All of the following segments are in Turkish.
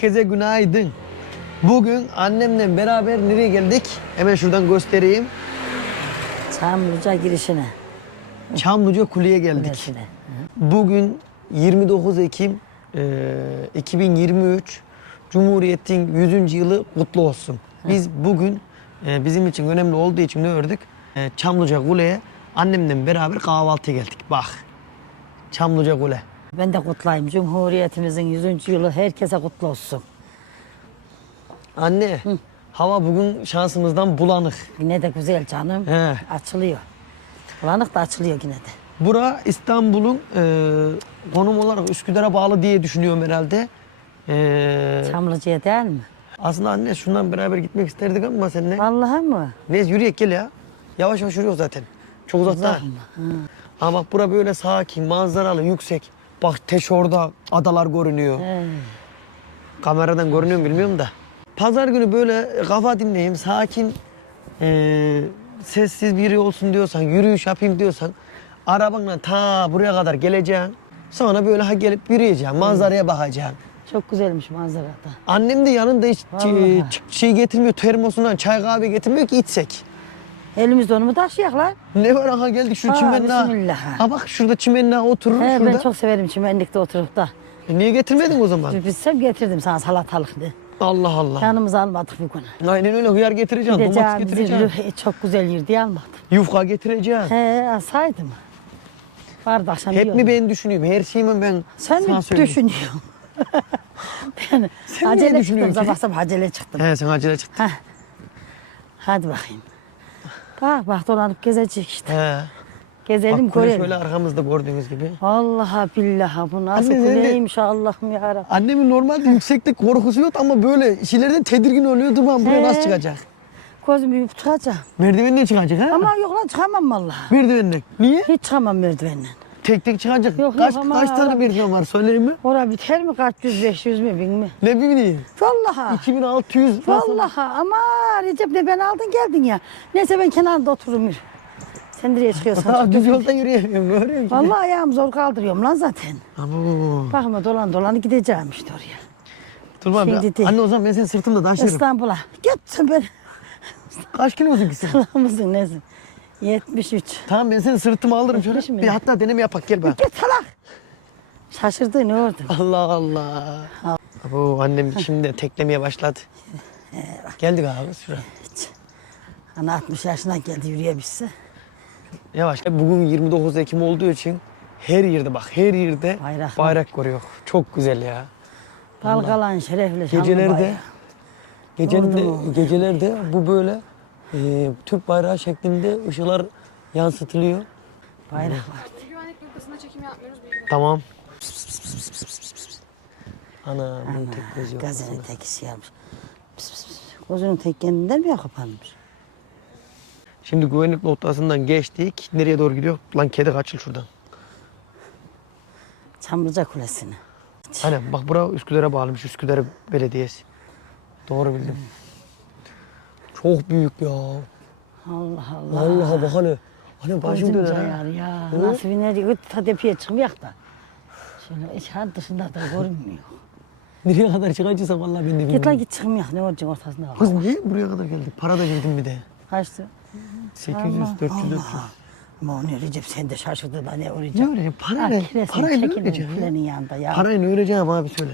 Herkese günaydın. Bugün annemle beraber nereye geldik? Hemen şuradan göstereyim. Çamlıca girişine. Çamlıca Kule'ye geldik. Bugün 29 Ekim eee, 2023 Cumhuriyet'in 100. yılı kutlu olsun. Biz bugün eee, bizim için önemli olduğu için ne gördük? Eee, Çamlıca Kule'ye annemle beraber kahvaltıya geldik. Bak. Çamlıca Kule. Ben de kutlayayım. Cumhuriyetimizin 100. yılı herkese kutlu olsun. Anne, hava bugün şansımızdan bulanık. Yine de güzel canım. He. Açılıyor. Bulanık da açılıyor yine de. Bura İstanbul'un e, konum olarak Üsküdar'a bağlı diye düşünüyorum herhalde. E, Çamlıca'ya değil mi? aslında anne şundan beraber gitmek isterdik ama seninle. Vallahi mı? Neyse yürüyek gel ya. Yavaş yavaş yürüyoruz zaten. Çok uzakta. Uzak mı? Hı. Ama bak bura böyle sakin, manzaralı, yüksek. Bak teş orada adalar görünüyor. Kameradan görünüyor mu bilmiyorum da. Pazar günü böyle kafa dinleyeyim, sakin, e, sessiz biri olsun diyorsan, yürüyüş yapayım diyorsan, arabanla ta buraya kadar geleceksin. Sonra böyle ha gelip yürüyeceksin, manzaraya bakacaksın. Çok güzelmiş manzarada. Annem de yanında hiç Vallahi. ç- şey getirmiyor, termosundan çay kahve getirmiyor ki içsek. Elimizde onu mu taşıyak lan? Ne var aha geldik şu Ha, çimenliğe. bismillah. Ha bak şurada çimenliğe oturur He, şurada. ben çok severim çimenlikte oturup da. E niye getirmedin o zaman? Bir bilsem getirdim sana salatalık de. Allah Allah. Yanımıza almadık bugün. Aynen öyle hıyar getireceksin, domates Gideceğim getireceksin, bizim çok güzel yer diye almadım. yufka getireceksin. He alsaydım. Vardı akşam Hep yiyordum. mi ben düşünüyorum? Her şeyimi ben Sen sana mi söyleyeyim. düşünüyorsun? ben Sen niye acele çıktım düşünüyorsun ki? sabah sabah acele çıktım. He sen acele çıktın. Hadi bakayım. Bak bak dolanıp gezecek işte. He. Gezelim Bak kule görelim. şöyle arkamızda gördüğünüz gibi. Vallahi billahi bu nasıl Anne, sen de- kuleymiş Allah'ım yarabbim. Annemin normalde yükseklik korkusu yok ama böyle şeylerden tedirgin oluyordu ben buraya He. nasıl çıkacak? Gözümü yumup tutacağım. Merdivenle çıkacak ha? Ama yok lan çıkamam vallahi. Merdivenle. Niye? Hiç çıkamam merdivenden. Tek tek çıkacak. Yok, kaç yok ama kaç tane merdiven var söyleyeyim mi? Ora biter mi kaç yüz beş yüz mü bin mi? Ne bileyim. Vallahi. 2600 nasıl? Vallahi ama Recep ne ben aldın geldin ya. Neyse ben kenarda otururum. yürü. Sen nereye çıkıyorsan çık. düz yolda yürüyemiyorum. Görüyor musun? Vallahi ayağımı zor kaldırıyorum lan zaten. Abo. Bakma dolan dolan gideceğim işte oraya. Dur bak. Şimdi değil. Anne o zaman ben senin sırtımda taşırım. İstanbul'a. Git sen ben. Kaç kilosun ki sen? Mısın nesin? 73. tamam ben senin sırtımı alırım şöyle. Yetmiş mi? Bir hatta deneme yapak gel bak. Git salak. Şaşırdı ne oldu? Allah Allah. Bu annem şimdi teklemeye başladı. Geldik abi şuraya. Ana 60 yaşına geldi yürüyebilse. Yavaş. Bugün 29 Ekim olduğu için her yerde bak her yerde Bayrak bayrak, var. görüyor. Çok güzel ya. Dalgalan şerefli şanlı Gecelerde gecelerde gecelerde bu böyle e, Türk bayrağı şeklinde ışıklar yansıtılıyor. Bayrak vardı. Güvenlik noktasında çekim yapmıyoruz. bilgiler. Tamam. Ana bunun tek gözü yok. Gazinin tek şey yapmış. Pıs pıs pıs. Gözünün tek kendinden mi kapanmış? Şimdi güvenlik noktasından geçtik. Nereye doğru gidiyor? Lan kedi kaçıl şuradan. Çamlıca Kulesi'ne. Aynen bak bura Üsküdar'a bağlamış. Üsküdar Belediyesi. Doğru bildim. Çok büyük ya. Allah Allah. Vallahi bak. Hani başım Gözüm döner ha. cayar ya. Hı? Nasıl biner git ta tepeye çıkmayak da. Şöyle içeri dışında da görünmüyor. Nereye kadar çıkacaksa vallahi ben de bilmiyorum. git lan git çıkmayak ne olacak ortasında. Kız niye buraya kadar geldik? Para da verdim bir de. Kaçtı? 800, 400, 400. Ama o ne Recep sen de şaşırdın da ne Ne Ha, ne? kiresin, Parayı ne çekilin öğreneceğim ya? filenin yanında ya. Parayı ne öğreneceğim abi söyle.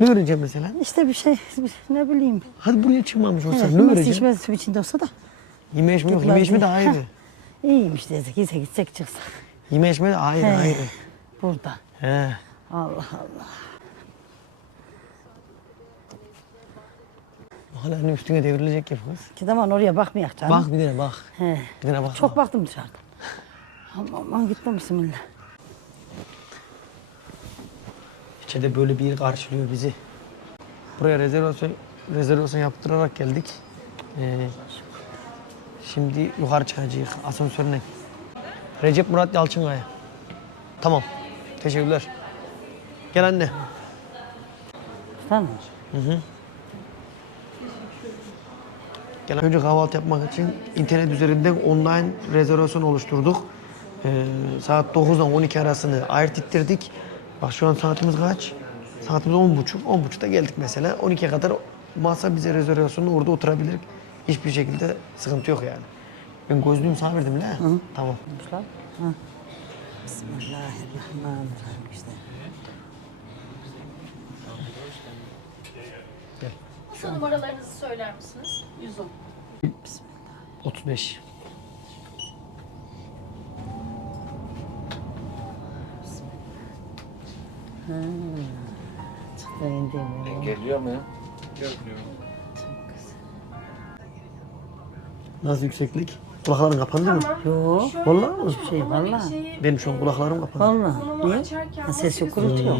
Ne öğreneceğim mesela? İşte bir şey ne bileyim. Hadi buraya çıkmamış olsa ne öğreneceğim? içmesi su içinde olsa da Yeme içme yok. Yeme içme de mi? ayrı. İyiymiş desek. Gitse gitsek çıksak. Yeme içme de ayrı He. ayrı. Burada. He. Allah Allah. Hala annem üstüne devrilecek gibi kız. Ki zaman oraya bakmayak canım. Bak bir tane bak. He. Bir tane bak. Çok baktım dışarıdan. Aman aman gitme bismillah. İçeride böyle bir yer karşılıyor bizi. Buraya rezervasyon rezervasyon yaptırarak geldik. Ee, şimdi yukarı çıkacağız asansörle. Recep Murat Yalçınkaya. Tamam. Teşekkürler. Gel anne. Tamam. Gel. Önce kahvaltı yapmak için internet üzerinden online rezervasyon oluşturduk. Ee, saat 9'dan 12 arasını ayırt ettirdik. Bak şu an saatimiz kaç? Saatimiz 10.30. 10.30'da geldik mesela. 12'ye kadar masa bize rezervasyonla orada oturabilir. Hiçbir şekilde sıkıntı yok yani. Ben gözlüğümü sana verdim la. Tamam. Başla. Ha. Bismillahirrahmanirrahim işte. Kısa numaralarınızı söyler misiniz? 110. 35. Çıktı indi. Geliyor mu? Nasıl yükseklik? Kulakların kapandı mı? Yok. Vallahi mı? Hiçbir şey valla. Benim şu an kulaklarım kapandı. Valla. Niye? Ha, ses yok kurutuyor.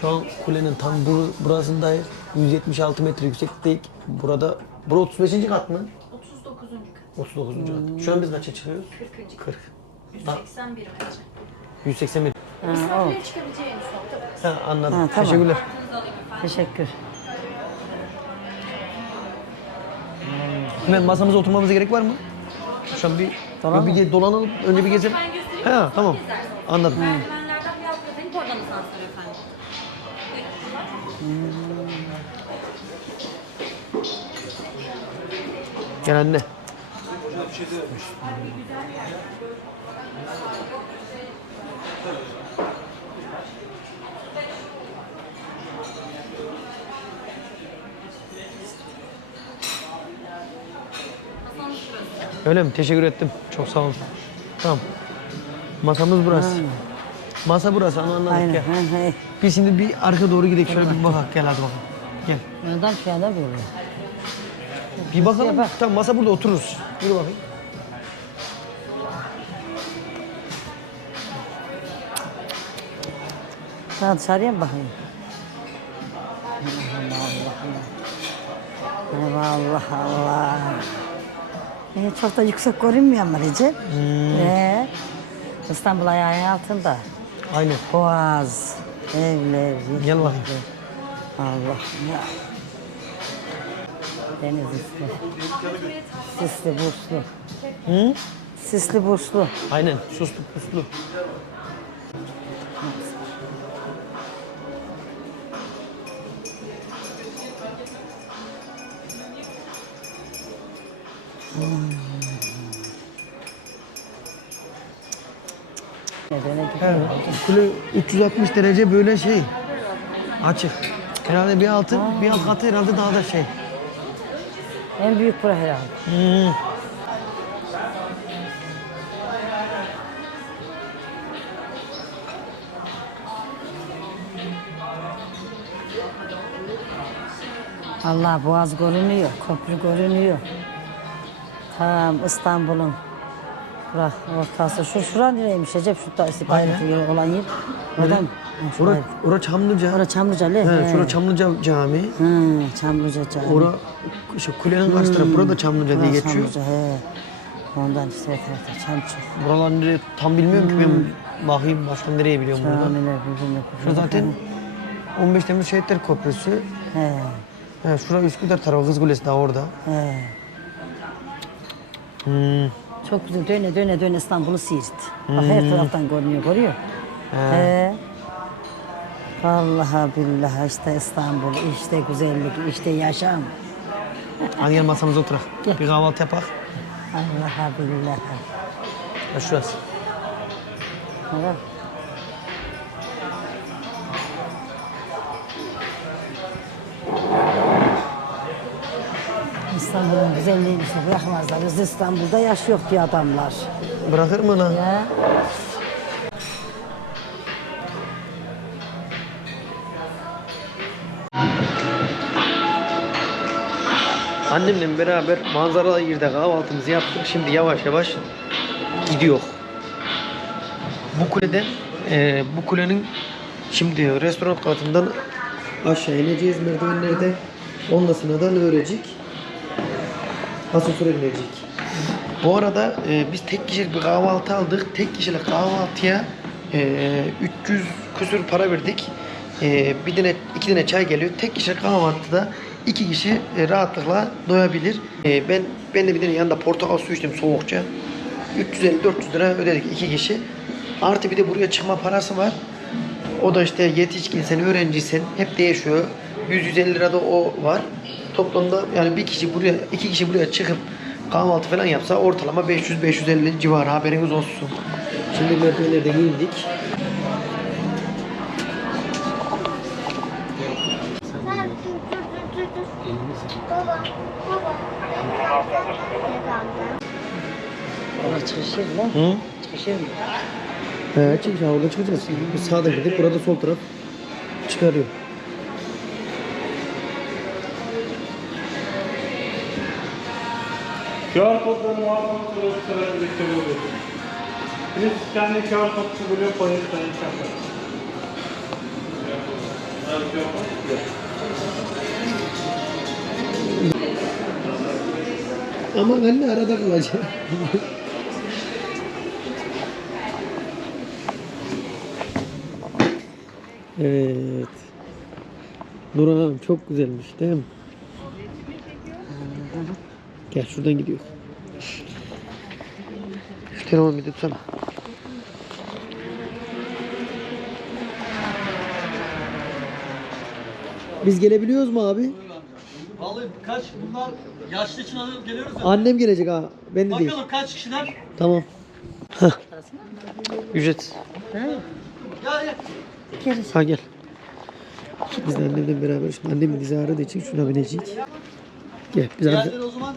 Şu an kulenin tam bu, burasındayız. 176 metre yükseklik. Burada, bura 35. kat mı? 39. kat. 39. kat. Şu an biz kaça çıkıyoruz? 40. 40. 181 metre. 180 metre. Ha, o. Misafirlerin çıkabileceği en son tabii. Ha, anladım. Ha, tamam. Teşekkürler. Teşekkür. Hemen masamıza oturmamıza gerek var mı? Şu an bir, Dolanalım. bir ge- dolanalım, önce bir gezelim. Ha, tamam. Anladım. Merdivenlerden bir alt kata inip oradan asansör efendim. Gel anne. Öyle mi? Teşekkür ettim. Çok sağ olun. Tamam. Masamız burası. Masa burası onu anladık Aynen. ya. Ha, ha. Biz şimdi bir arka doğru gidelim şöyle bir bakalım. Gel hadi bakalım. Gel. Oradan piyada böyle. Bir bakalım. yapar. Tamam masa burada otururuz. Yürü bakayım. Daha dışarıya mı bakayım? Allah Allah. Allah Allah. Ee, çok da yüksek görünmüyor ama Recep. Ee, İstanbul ayağı altında. Aynen. Boğaz, evler. Bakayım. Allah ya. Deniz ismi. Sisli burslu. Hı? Sisli burslu. Aynen. Suslu puslu. He, böyle 360 derece böyle şey. Açık. Herhalde bir altı, bir alt katı herhalde daha da şey. En büyük bura herhalde. Hmm. Allah boğaz görünüyor, köprü görünüyor. Tam İstanbul'un bura ortası. Şu şura nereymiş Recep? Şu da istihbaratı yer olan yer. Oradan. Ora, ora Çamlıca. Ora Çamlıca le. He, şura Çamlıca Camii. Hı, Çamlıca Cami. Ora şu kulenin karşı tarafı burada Çamlıca diye geçiyor. Çamlıca, he. Ondan işte etrafta Çamçuk. Buralar nereye tam bilmiyorum ki ben bakayım başka nereye biliyorum burada. Camiler birbirine Şu zaten 15 Temmuz Şehitler Köprüsü. He, He, şura Üsküdar tarafı Kız Kulesi daha orada. he. Hmm. Çok güzel döne döne döne İstanbul'u siirt. Bak her taraftan görünüyor, görüyor. He. Vallahi billahi işte İstanbul, işte güzellik, işte yaşam. Hadi gel masamıza oturak. Bir kahvaltı yapak. Vallahi billahi. Ya şurası. İstanbul'un güzelliğini işte bırakmazlar. Biz İstanbul'da yaşıyor diye adamlar. Bırakır mı lan? Ya. Annemle beraber manzaralı yerde kahvaltımızı yaptık. Şimdi yavaş yavaş gidiyor. Bu kuleden, e, bu kulenin şimdi restoran katından aşağı ineceğiz merdivenlerde. Ondan sonra da Asansöre binecek. Bu arada e, biz tek kişilik bir kahvaltı aldık. Tek kişilik kahvaltıya e, 300 küsür para verdik. E, bir tane, iki tane çay geliyor. Tek kişilik kahvaltıda iki kişi e, rahatlıkla doyabilir. E, ben ben de bir tane yanında portakal suyu içtim soğukça. 350-400 lira ödedik iki kişi. Artı bir de buraya çıkma parası var. O da işte yetişkinsen, öğrenciysen hep değişiyor. 100-150 lirada o var. Toplamda yani bir kişi buraya, iki kişi buraya çıkıp kahvaltı falan yapsa ortalama 500-550 civarı haberiniz olsun. Şimdi merdivenlerden indik. Baba, baba. Orada çıkışır lan. Hı? Çıkışır mı? He çık ya orada çıkacağız. Biz sağda gidip burada sol taraf çıkarıyor. QR kodlarını muhakkak olarak birlikte buluyorsunuz. Biz kendi QR kodunu buluyor, paylaştan yapar. Ama anne arada kalacak. evet. Hanım çok güzelmiş değil mi? Gel şuradan gidiyor. Şu telefonu bir tutsana. Biz gelebiliyoruz mu abi? Vallahi kaç bunlar yaşlı için alıp geliyoruz ya. Annem gelecek ha. Ben de değil. Bakalım kaç kişiler? Tamam. Ücret. Gel gel. Ha gel. Biz de annemle beraber şimdi annemin dizi ağrıdığı için şuna binecek. Gel biz arka, Geldin o zaman.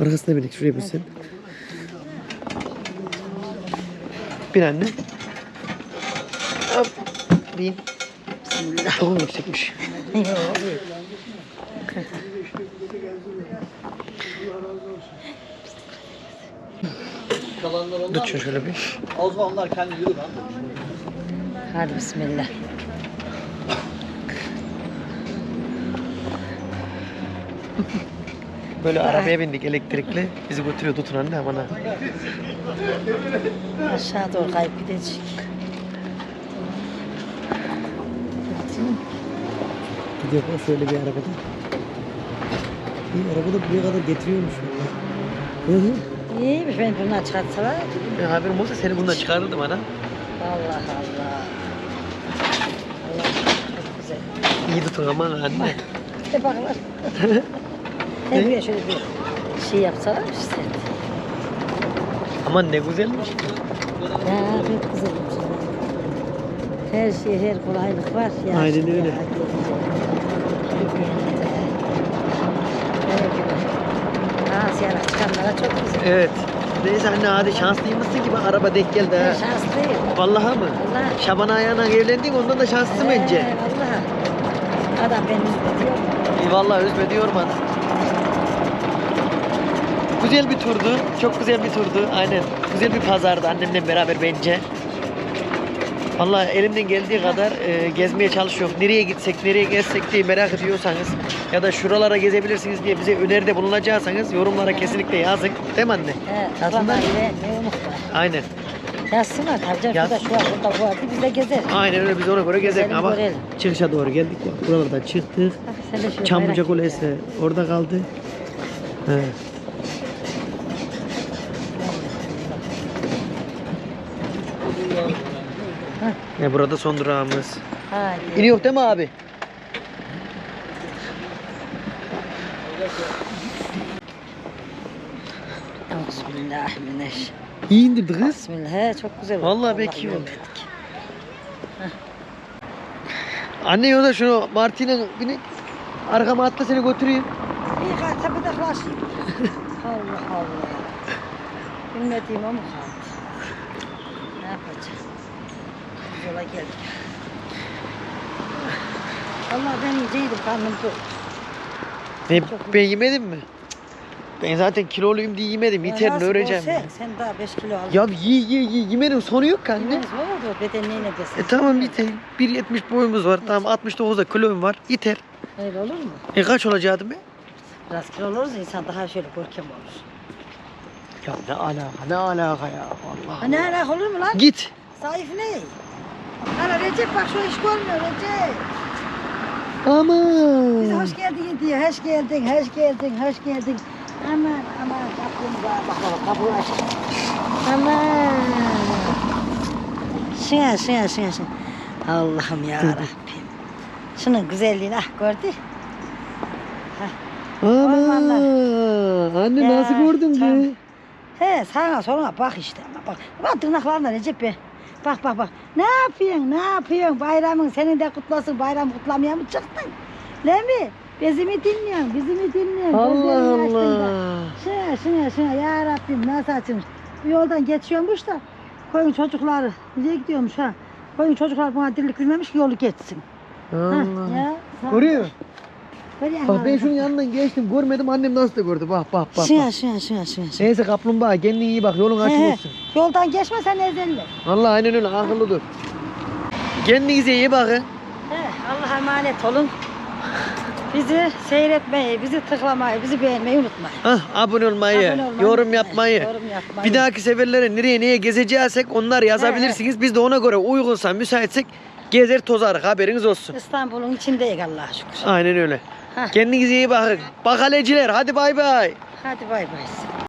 Arkasına binek şuraya binsin. Bin anne. Hop. Bin. Bismillah. Çok yüksekmiş. Kalanlar onlar. Şöyle bir. O zaman onlar kendi yürür lan. Hadi bismillah. Böyle arabaya bindik elektrikli. Bizi götürüyor tutun anne aman ha. Aşağı doğru kayıp gidecek. Gidiyor bak şöyle bir arabada. Bir arabada buraya kadar getiriyormuş. Hı hı. İyiymiş beni bundan çıkartsalar. Ya haberim olsa seni bundan çıkarırdım ana. Allah Allah. Allah çok güzel. İyi tutun aman anne. İşte baklar. Hem buraya şöyle bir şey yapsalar işte. Aman ne güzelmiş. Ya çok güzelmiş. Her şey, her kolaylık var. Ya Aynen öyle. ya, siyah çıkanlara çok güzel. Evet. Neyse anne hadi şanslıymışsın gibi araba denk geldi Ben ha. şanslıyım. Vallahi mı? Vallahi. Şaban ayağına evlendin ondan da şanslısın bence. Vallahi. Adam beni üzmediyor. İyi vallahi üzme diyorum bana. Güzel bir turdu. Çok güzel bir turdu. Aynen. Güzel bir pazardı annemle beraber bence. Vallahi elimden geldiği kadar e, gezmeye çalışıyorum. Nereye gitsek, nereye gezsek diye merak ediyorsanız ya da şuralara gezebilirsiniz diye bize öneride bulunacaksanız yorumlara kesinlikle yazın. Değil mi anne? He, Aslında- Aslında... ne unutma. Aynen. Yazsınlar tabii canım. Yaz. Şurada şu var, burada bu var. Biz de gezeriz. Aynen öyle biz ona göre gezelim. Gidelim, Ama görelim. çıkışa doğru geldik. Bak buralardan çıktık. Bak, sen de şöyle Çamlıca bayrak Kulesi orada kaldı. He. Ya burada son durağımız. Hadi. İniyor değil mi abi? Bismillahirrahmanirrahim. İyi indirdi kız. Bismillah. He, çok güzel oldu. Vallahi belki iyi oldu. Anne yolda şunu Martin'e bini arkama atla seni götüreyim. İyi kalk tepede kalaşayım. Allah Allah. Bilmediğim ama kaldı. Ne yapacağım? Biz yola geldik. Allah ben iyiceydim karnım tok. Ne, ben yemedim mi? Ben zaten kiloluyum diye yemedim. Yeter ne Nasıl öreceğim. olsa Sen daha 5 kilo aldın. Ya ye ye ye yemedim sonu yok ki anne. Yemeniz var oldu bedenliğine desin. E tamam yeter. 1.70 boyumuz var. Tamam 69'da kilom var. Yeter. Öyle olur mu? E kaç olacaktı be? Biraz kilo olursa insan daha şöyle görkem olur. Ya ne alaka ne alaka ya Allah. Ha, ne alaka olur mu lan? Git. Zayıf ne? Hala Recep bak şu iş görmüyor Recep. Bize Aman. hoş geldin diyor. Hoş geldin, hoş geldin, hoş geldin. Aman aman kapım var. Bak bak kapıyı aç. Aman. Şuna şuna şuna şuna. Allah'ım ya Rabbim. Şunun güzelliğini ah gördü. Ana, anne Ya, nasıl gördün be? He sana sonra bak işte. Bak, bak tırnaklarına Recep be. Bak bak bak. Ne yapıyorsun? Ne yapıyorsun? Bayramın senin de kutlu olsun. Bayram kutlamaya mı çıktın? Değil mi? Bizi mi dinliyorsun? Bizi mi dinliyorsun? Allah. Allah. Şuna şuna şuna ya Rabbim nasıl açılmış. Bu yoldan geçiyormuş da koyun çocukları nereye gidiyormuş ha? Koyun çocuklar buna dillik bilmemiş ki yolu geçsin. Ha, Allah. ya, sağ- Görüyor musun? Bak ben şunun yanından geçtim görmedim annem nasıl da gördü bak bak bak. Şuna bak. şuna şuna şuna. şuna. Neyse kaplumbağa kendine iyi bak yolun açık He, olsun. Yoldan geçme sen ezelle. Allah aynen öyle akıllı dur. Kendinize iyi bakın. Allah'a emanet olun. Bizi seyretmeyi, bizi tıklamayı, bizi beğenmeyi unutmayın. Hah, abone olmayı, Abone olmayı yorum unutmayın. yapmayı. Yorum yapmayı. Bir dahaki seferlere nereye neye gezeceksek onlar yazabilirsiniz. Biz de ona göre uygunsa müsaitsek gezer tozarız haberiniz olsun. İstanbul'un içindeyiz Allah'a şükür. Aynen öyle. Hah. Kendinize iyi bakın. Bakaleciler hadi bay bay. Hadi bay bay.